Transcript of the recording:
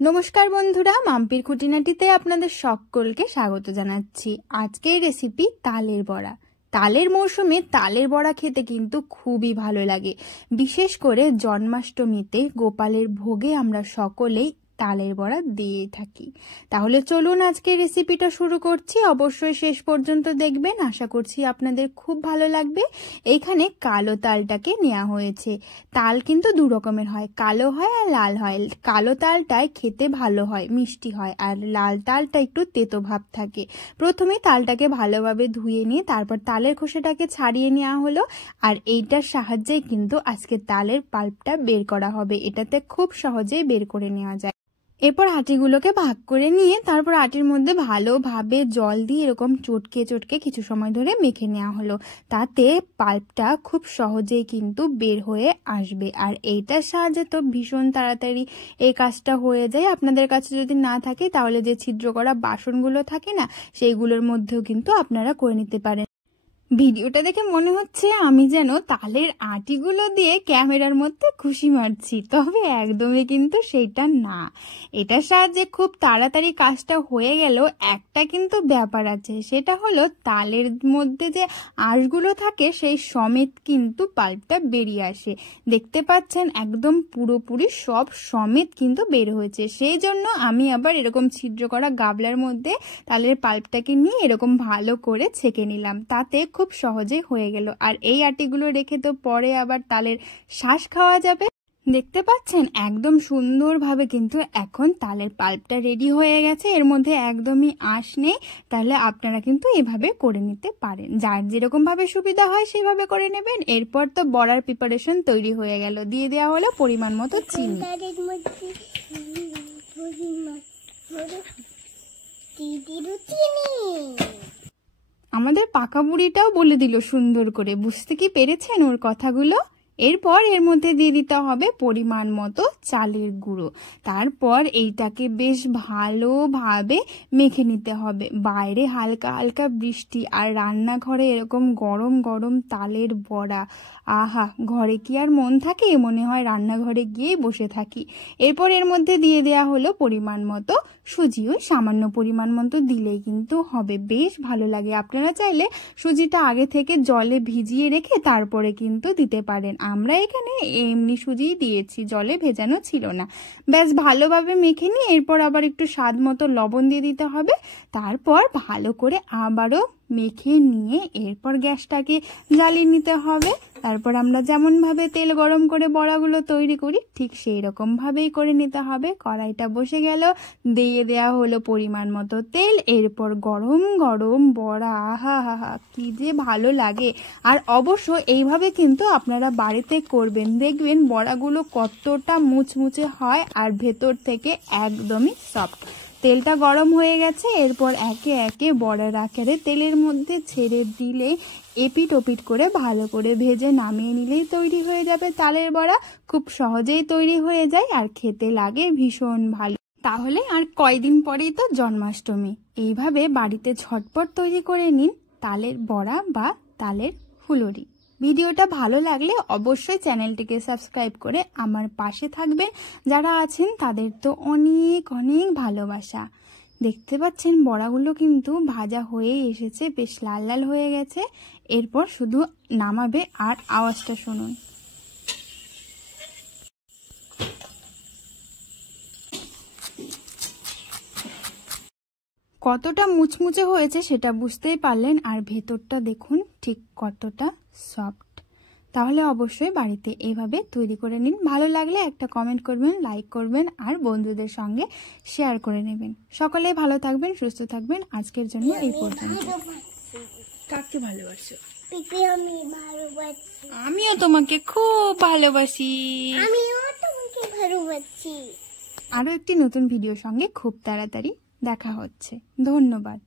নমস্কার বন্ধুরা, মাম্পির খুঁটিনাটিতে আপনাদের সকলকে স্বাগত জানাচ্ছি। আজকের রেসিপি তালের বড়া। তালের মৌসুমে তালের বড়া খেতে কিন্তু খুবই ভালো লাগে। বিশেষ করে জন্মাষ্টমীতে গোপালের ভোগে আমরা সকলেই তালের বড়া দিয়ে থাকি। তাহলে চলুন আজকের রেসিপিটা শুরু করছি। অবশ্যই শেষ পর্যন্ত দেখবেন, আশা করছি আপনাদের খুব ভালো লাগবে। এইখানে কালো তালটাকে নেওয়া হয়েছে। তাল কিন্তু দু রকমের হয়, কালো হয় আর লাল হয়। কালো তালটায় খেতে ভালো হয়, মিষ্টি হয়, আর লাল তালটা একটু তেতো ভাব থাকে। প্রথমে তালটাকে ভালোভাবে ধুয়ে নিয়ে তারপর তালের খোসাটাকে ছাড়িয়ে নেওয়া হলো। আর এইটার সাহায্যে কিন্তু আজকে তালের পাল্পটা বের করা হবে। এটাতে খুব সহজেই বের করে নেওয়া যায়। এরপর আটিগুলোকে ভাগ করে নিয়ে তারপর আটির মধ্যে ভালোভাবে জল দিয়ে এরকম চটকে চটকে কিছু সময় ধরে মেখে নেওয়া হলো। তাতে পাল্পটা খুব সহজেই কিন্তু বের হয়ে আসবে। আর এইটার সাহায্যে তো ভীষণ তাড়াতাড়ি এই কাজটা হয়ে যায়। আপনাদের কাছে যদি না থাকে তাহলে যে ছিদ্র করা বাসনগুলো থাকে না, সেইগুলোর মধ্যেও কিন্তু আপনারা করে নিতে পারেন। ভিডিওটা দেখে মনে হচ্ছে আমি যেন তালের আটিগুলো দিয়ে ক্যামেরার মধ্যে খুশি মারছি, তবে একদমই কিন্তু সেটা না। এটার সাহায্যে খুব তাড়াতাড়ি কাজটা হয়ে গেল। একটা কিন্তু ব্যাপার আছে, সেটা হলো তালের মধ্যে যে আঁশগুলো থাকে সেই সমেত কিন্তু পাল্পটা বেরিয়ে আসে। দেখতে পাচ্ছেন একদম পুরোপুরি সব সমেত কিন্তু বের হয়েছে। সেই জন্য আমি আবার এরকম ছিদ্র করা গাবলার মধ্যে তালের পাল্পটাকে নিয়ে এরকম ভালো করে ছেঁকে নিলাম। তাতে খুব সহজেই হয়ে গেল। আর এই আটিগুলো রেখে তো পরে আবার তালের শ্বাস খাওয়া যাবে। দেখতে পাচ্ছেন একদম সুন্দরভাবে কিন্তু এখন তালের পাল্পটা রেডি হয়ে গেছে। এর মধ্যে একদমই আঁশ নেই। তাহলে আপনারা কিন্তু এভাবে করে নিতে পারেন, যার যেরকম ভাবে সুবিধা হয় সেভাবে করে নেবেন। এরপর তো বড়ার প্রিপারেশন তৈরি হয়ে গেল। দিয়ে দেওয়া হলো পরিমাণ মতো চিনি। আমাদের পাকা বুড়িটাও বলে দিল সুন্দর করে। বুঝতে কি পেরেছেন ওর কথাগুলো? এরপর এর মধ্যে দিয়ে দিতে হবে পরিমাণ মতো চালের গুঁড়ো। তারপর এইটাকে বেশ ভালোভাবে মেখে নিতে হবে। বাইরে হালকা হালকা বৃষ্টি আর রান্নাঘরে এরকম গরম গরম তালের বড়া, আহা, ঘরে কি আর মন থাকে? মনে হয় রান্নাঘরে গিয়ে বসে থাকি। এরপর এর মধ্যে দিয়ে দেওয়া হলো পরিমাণ মতো সুজি। ওই সামান্য পরিমাণ মতো দিলেই কিন্তু হবে, বেশ ভালো লাগে। আপনারা চাইলে সুজিটা আগে থেকে জলে ভিজিয়ে রেখে তারপরে কিন্তু দিতে পারেন। আমরা এখানে এমনি সুজিই দিয়েছি, জলে ভেজানো ছিল না। ব্যাস ভালোভাবে মেখে নিয়ে এরপর আবার একটু স্বাদ মতো লবণ দিয়ে দিতে হবে। তারপর ভালো করে আবারও মেখে নিয়ে এরপর গ্যাসটাকে জ্বালিয়ে নিতে হবে। তারপর আমরা যেমনভাবে তেল গরম করে বড়াগুলো তৈরি করি ঠিক সেই রকমভাবেই করে নিতে হবে। কড়াইটা বসে গেল, দিয়ে দেওয়া হলো পরিমাণ মতো তেল। এরপর গরম গরম বড়া, আহা হা হা, কি যে ভালো লাগে। আর অবশ্য এইভাবে কিন্তু আপনারা বাড়িতে করবেন, দেখবেন বড়াগুলো কতটা মুচমুচে হয় আর ভেতর থেকে একদমই সফট। তেলটা গরম হয়ে গেছে। এরপর একে একে বড়ার আকারে তেলের মধ্যে ছেড়ে দিলে এপিট ওপিট করে ভালো করে ভেজে নামিয়ে নিলেই তৈরি হয়ে যাবে তালের বড়া। খুব সহজেই তৈরি হয়ে যায় আর খেতে লাগে ভীষণ ভালো। তাহলে আর কয়দিন পরেই তো জন্মাষ্টমী। এইভাবে বাড়িতে ঝটপট তৈরি করে নিন তালের বড়া বা তালের ফুলুরি। ভিডিওটা ভালো লাগলে অবশ্যই চ্যানেলটিকে সাবস্ক্রাইব করে আমার পাশে থাকবেন। যারা আছেন তাদের তো অনেক অনেক ভালোবাসা। দেখতে পাচ্ছেন বড়াগুলো কিন্তু ভাজা হয়েই এসেছে, বেশ লাল লাল হয়ে গেছে। এরপর শুধু নামাবে আর আওয়াজটা শুনুন। কতটা মুচমুচে হয়েছে সেটা বুঝতেই পারলেন। আর ভেতরটা দেখুন ঠিক কতটা সফট। তাহলে অবশ্যই বাড়িতে এইভাবে তৈরি করে নিন। ভালো লাগলে একটা কমেন্ট করবেন, লাইক করবেন আর বন্ধুদের সঙ্গে শেয়ার করে নেবেন। সকলে ভালো থাকবেন, সুস্থ থাকবেন। আজকের জন্য এই পর্যন্ত। কাকে ভালোবাসো? আমিও তোমাকে খুব ভালোবাসি। আরো একটি নতুন ভিডিওর সঙ্গে খুব তাড়াতাড়ি দেখা হচ্ছে। ধন্যবাদ।